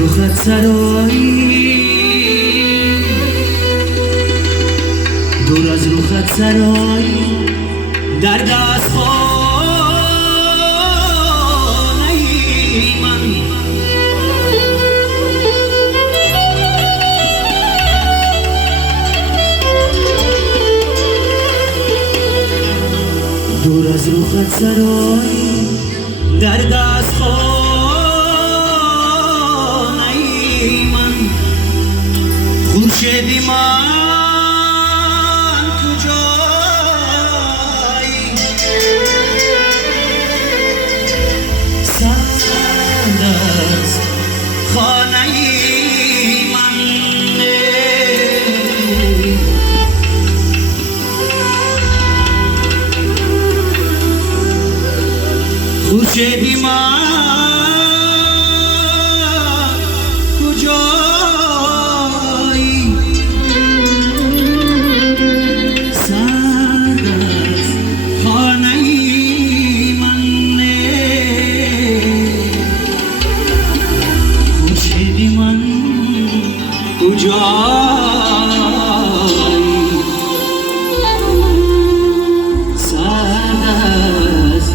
رخت سرایی، دور از رخت سرایی، در دست خانه من. دور از رخت سرایی، در دست خانه من. خورشیدی من کجایی، سرد از خانه من. خورشیدی من کجایی، سرد از خانه من. خورشیدی من کجایی، سرد از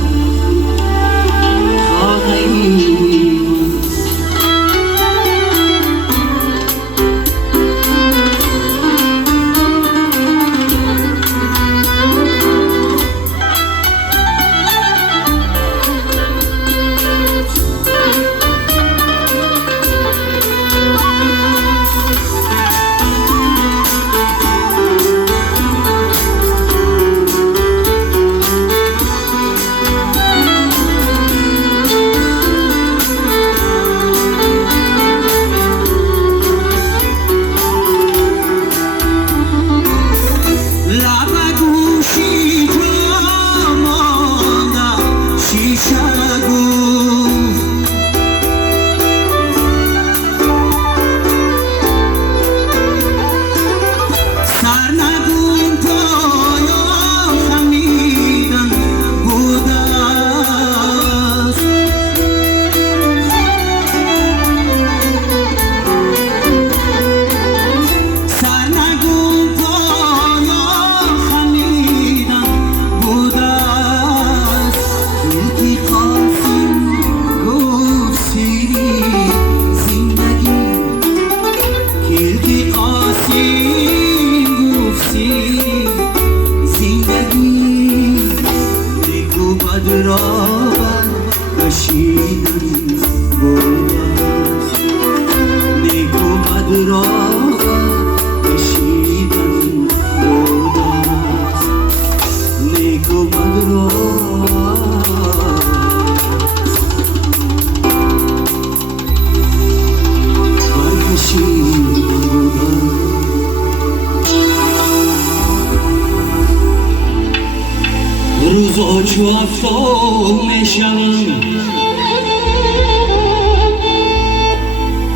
روزا چو آفتاب میشم،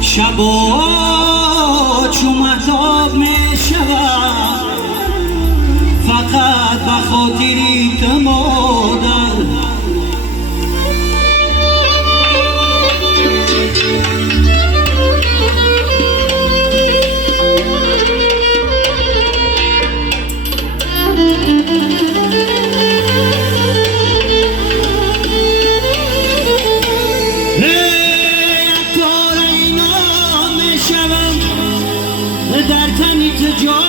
شبا چو مهتاب میشم، فقط به خاطری تو مادر. در تنیت جا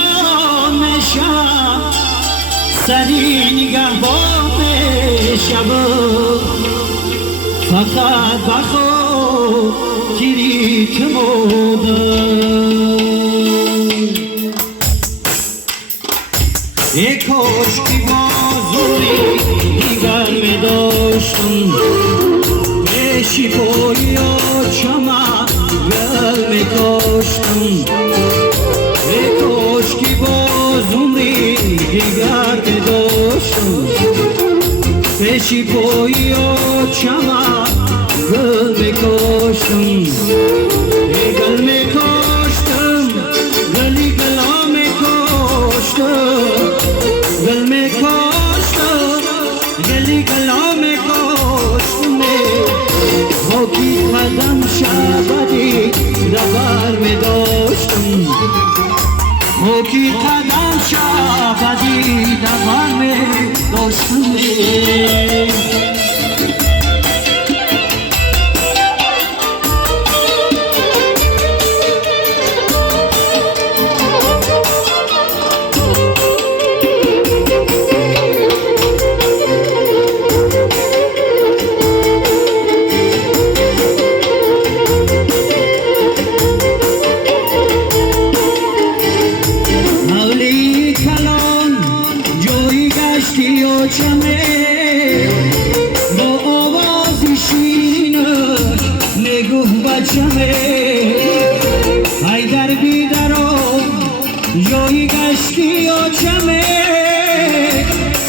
میشم، سری نگهبان میشم، فقط بخاطری تو مادر. ای کاش که بازوری دیگر میداشتم، پیشی پایی آچمه گل میکاشتم. ای کاش که باز عمری دیگر میداشتم، پیشی پایی آچمه گل میکاشتم. ای گل میکاشتم، گلی گلا میکاشتم، گل میکاشتم، گلی گلا میکاشتم. خاکی قدم شبدی دبر می داشتم خوکی قدم شابدی دبر می داشتم چمه با آوازی شیرینش نگوه بچمه حیدر بیدرم جایی گشتی و چمه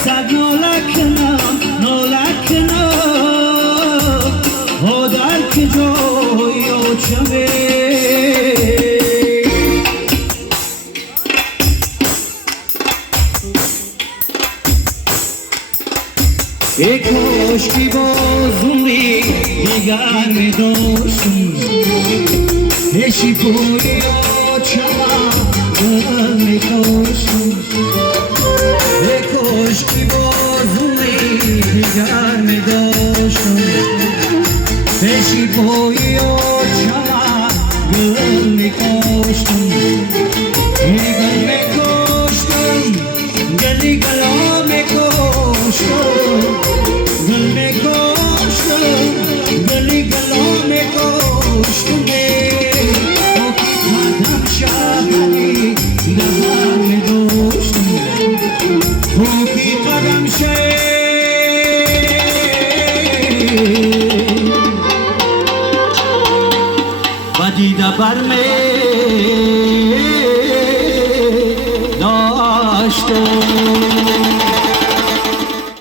صد نالکنم ها در که جایی و چمه ای کاشکی بازومی دیگر می داشتم هشی پوری و چما دل می کاشتم ای کاشکی بازومی دیگر می داشتم هشی پوری و چما دل می کاشتم گل می کاشتم گلی گلا می کاشتم گلی گلا می کاشتم قدم شابدی دبر می داشتم خوکی قدم بدی دبر می داشتم